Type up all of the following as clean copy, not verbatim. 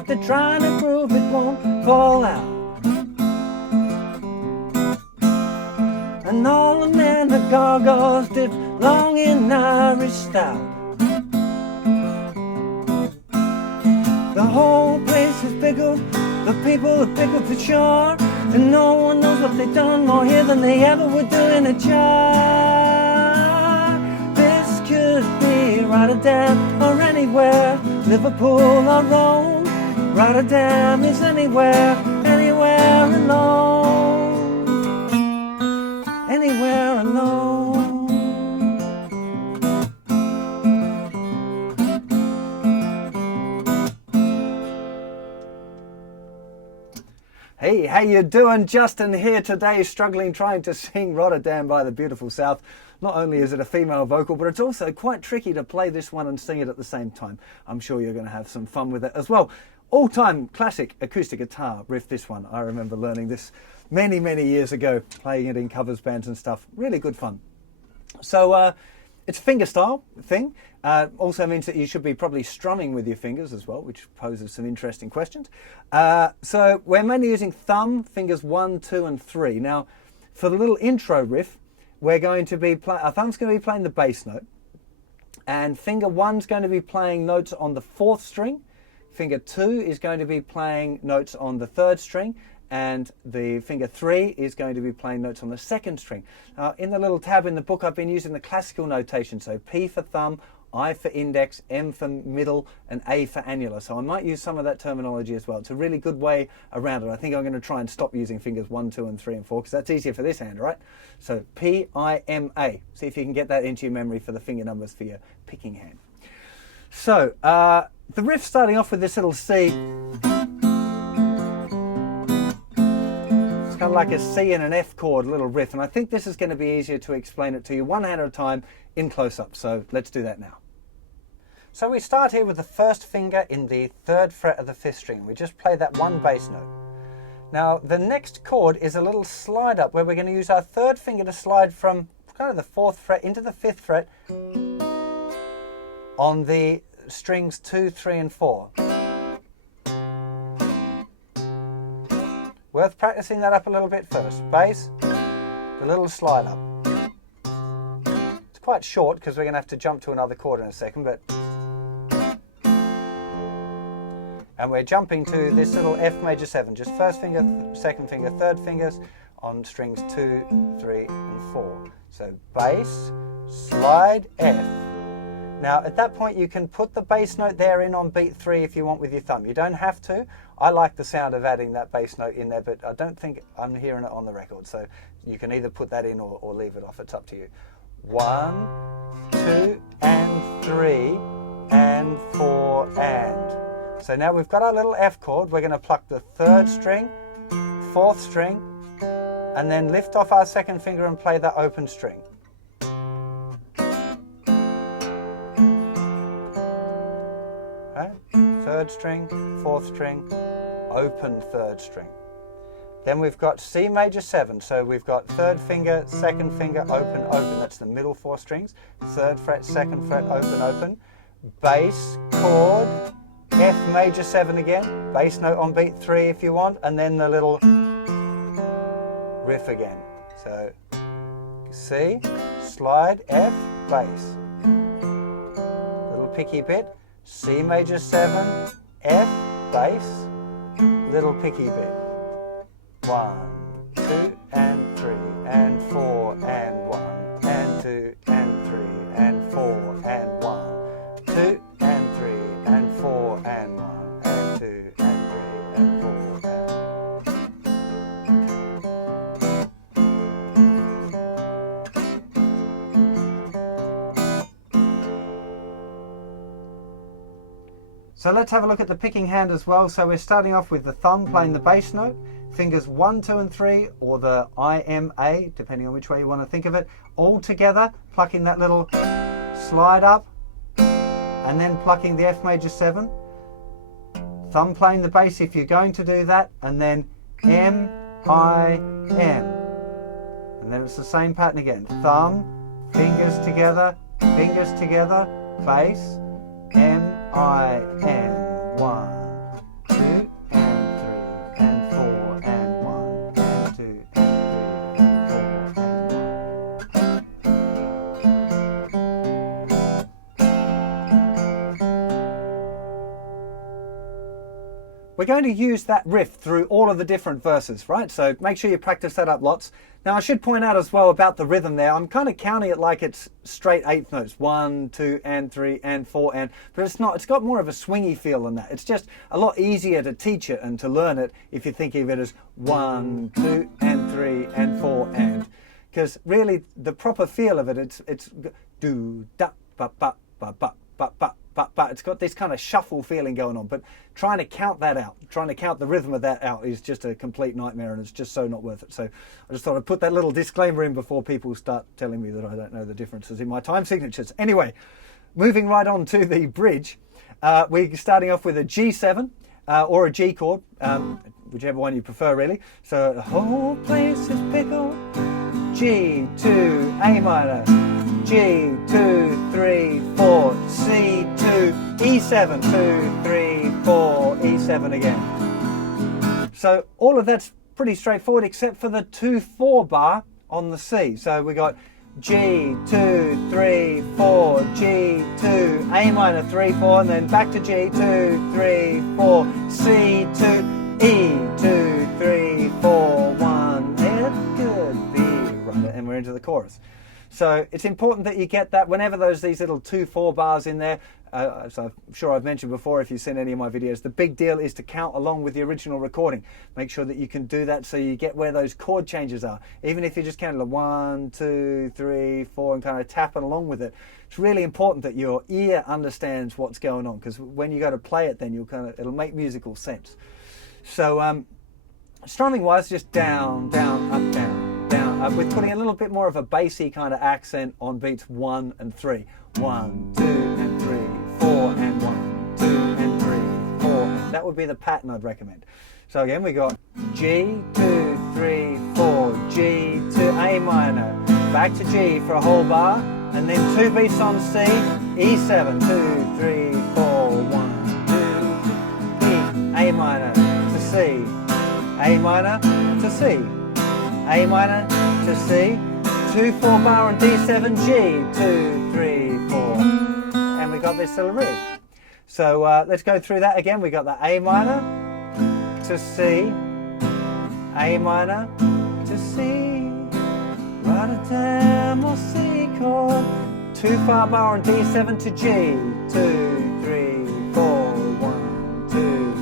after trying to prove it won't fall out. And all the men the gargoyles dip long in Irish stout. The whole place is pickled, the people are pickled for sure, and no one knows what they've done more here than they ever would do in a jar. This could be Rotterdam or anywhere, Liverpool or Rome. Rotterdam is anywhere, anywhere alone, anywhere alone. Hey, how you doing? Justin here today, struggling trying to sing Rotterdam by the Beautiful South. Not only is it a female vocal, but it's also quite tricky to play this one and sing it at the same time. I'm sure you're going to have some fun with it as well. All-time classic acoustic guitar riff, this one. I remember learning this many, many years ago, playing it in covers bands and stuff. Really good fun. So it's a fingerstyle thing. Also means that you should be probably strumming with your fingers as well, which poses some interesting questions. So we're mainly using thumb, fingers 1, 2 and 3. Now for the little intro riff, we're going to be our thumb's going to be playing the bass note, and finger 1's going to be playing notes on the 4th string, finger 2 is going to be playing notes on the 3rd string, and the finger 3 is going to be playing notes on the 2nd string. Now in the little tab in the book I've been using the classical notation, so P for thumb, I for index, M for middle, and A for annular. So I might use some of that terminology as well. It's a really good way around it. I think I'm going to try and stop using fingers 1, 2 and 3 and 4 because that's easier for this hand, right? So P, I, M, A. See if you can get that into your memory for the finger numbers for your picking hand. So the riff starting off with this little C. Kind of like a C and an F chord little riff, and I think this is going to be easier to explain it to you one hand at a time in close-up, so let's do that now. So we start here with the first finger in the 3rd fret of the 5th string. We just play that one bass note. Now the next chord is a little slide up where we're going to use our 3rd finger to slide from kind of the 4th fret into the 5th fret on the strings 2, 3 and 4. Worth practicing that up a little bit first. Bass, the little slide up. It's quite short because we're going to have to jump to another chord in a second, but... And we're jumping to this little F major 7, just 1st finger, 2nd finger, 3rd fingers on strings 2, 3 and 4. So bass, slide, F. Now at that point you can put the bass note there in on beat 3 if you want with your thumb. You don't have to. I like the sound of adding that bass note in there, but I don't think I'm hearing it on the record. So you can either put that in or leave it off. It's up to you. 1, 2 and 3 and 4 and. So now we've got our little F chord. We're going to pluck the 3rd string, 4th string, and then lift off our 2nd finger and play that open string. Okay. 3rd string, 4th string, open 3rd string. Then we've got C major 7, so we've got 3rd finger, 2nd finger, open, open. That's the middle 4 strings. 3rd fret, 2nd fret, open, open. Bass, chord, F major 7 again, bass note on beat 3 if you want, and then the little riff again. So C, slide, F, bass. Little picky bit, C major 7, F, bass, little picky bit. 1, 2 and 3 and 4 and 1 and 2 and 3 and 4 and 1, 2 and 3 and 4 and 1 and 2 and 3 and 4 So let's have a look at the picking hand as well. So we're starting off with the thumb playing the bass note, fingers 1, 2 and 3, or the I, M, A, depending on which way you want to think of it, all together, plucking that little slide up, and then plucking the F major 7, thumb playing the bass if you're going to do that, and then M, I, M. And then it's the same pattern again. Thumb, fingers together, bass, M, I, M. 1, 2, we're going to use that riff through all of the different verses, right? So make sure you practice that up lots. Now I should point out as well about the rhythm there. I'm kind of counting it like it's straight eighth notes. 1, 2, and 3, and 4, and... But it's not. It's got more of a swingy feel than that. It's just a lot easier to teach it and to learn it if you think of it as 1, 2, and 3, and 4, and... Because really, the proper feel of it, it's do, da, ba, ba, ba, ba, ba, ba. But it's got this kind of shuffle feeling going on. But trying to count that out, trying to count the rhythm of that out is just a complete nightmare, and it's just so not worth it. So I just thought I'd put that little disclaimer in before people start telling me that I don't know the differences in my time signatures. Anyway, moving right on to the bridge, we're starting off with a G7 or a G chord, whichever one you prefer really. So the whole place is pickled. G, 2, A minor, G, 2, 3, 4, C, 2, E7, 2, 3, 4, E7 again. So all of that's pretty straightforward except for the 2-4 bar on the C. So we got G, 2, 3, 4, G, 2, A minor, 3, 4, and then back to G, 2, 3, 4, C, 2, E, 2, 3, 4, 1, F, good, B, right, and we're into the chorus. So it's important that you get that whenever these little 2-4 bars in there. So I'm sure I've mentioned before, if you've seen any of my videos, the big deal is to count along with the original recording. Make sure that you can do that so you get where those chord changes are. Even if you just count 1, 2, 3, 4 and kind of tapping along with it, it's really important that your ear understands what's going on, because when you go to play it, then it'll make musical sense. So strumming wise, just down, down, up, down. With putting a little bit more of a bassy kind of accent on beats 1 and 3. 1, 2, and 3, 4, and 1, 2, and 3, 4. And that would be the pattern I'd recommend. So again, we got G, 2, 3, 4, G, 2, A minor, back to G for a whole bar, and then 2 beats on C, E7, 2, 3, 4, 1, 2, E, A minor to C, A minor to C, A minor to C, 2-4 bar on D7, G, 2, 3, 4, and we got this little riff. So let's go through that again. We got the A minor to C, A minor to C, Rotterdam or C chord, 2-4 bar on D7 to G, 2, 3, 4, 1, 2,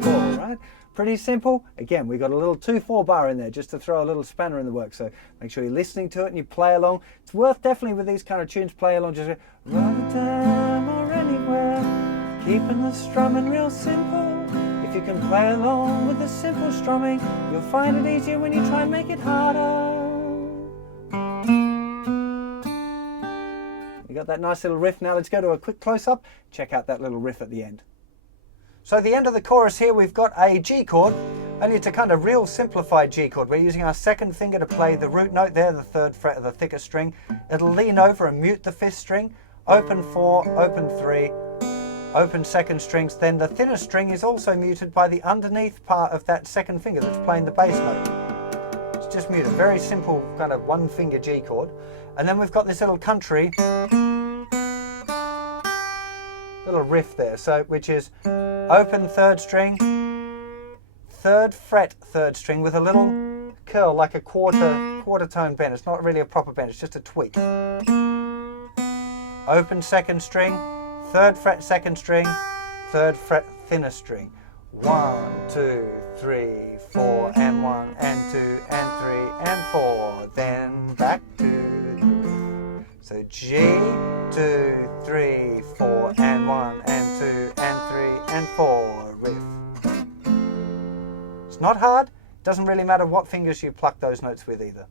3, 4, right? Pretty simple. Again, we got a little 2-4 bar in there just to throw a little spanner in the works. So make sure you're listening to it and you play along. It's worth definitely with these kind of tunes, play along. Just Rotterdam or anywhere, keeping the strumming real simple. If you can play along with the simple strumming, you'll find it easier when you try and make it harder. We got that nice little riff. Now let's go to a quick close-up. Check out that little riff at the end. So at the end of the chorus here, we've got a G chord, only it's a kind of real simplified G chord. We're using our second finger to play the root note there, the 3rd fret of the thicker string. It'll lean over and mute the 5th string, open 4, open 3, open 2nd strings. Then the thinner string is also muted by the underneath part of that 2nd finger that's playing the bass note. It's just muted, very simple kind of 1-finger G chord. And then we've got this little country little riff there, so which is open 3rd string, 3rd fret 3rd string with a little curl like a quarter tone bend. It's not really a proper bend, it's just a tweak. Open 2nd string, 3rd fret 2nd string, 3rd fret thinner string. 1, 2, 3, 4, and 1, and 2, and 3, and 4. Then back to the riff. So G, 2, 3, 4, and 1, and 2, and 3, and 4, riff. It's not hard. Doesn't really matter what fingers you pluck those notes with either.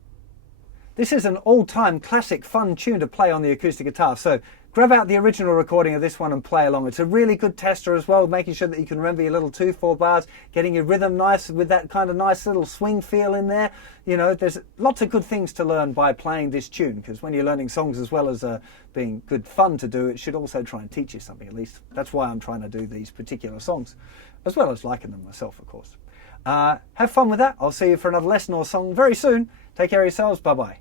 This is an all-time classic fun tune to play on the acoustic guitar, so grab out the original recording of this one and play along. It's a really good tester as well, making sure that you can remember your little 2-4 bars, getting your rhythm nice with that kind of nice little swing feel in there. You know, there's lots of good things to learn by playing this tune, because when you're learning songs as well as being good fun to do, it should also try and teach you something, at least. That's why I'm trying to do these particular songs, as well as liking them myself, of course. Have fun with that. I'll see you for another lesson or song very soon. Take care of yourselves. Bye-bye.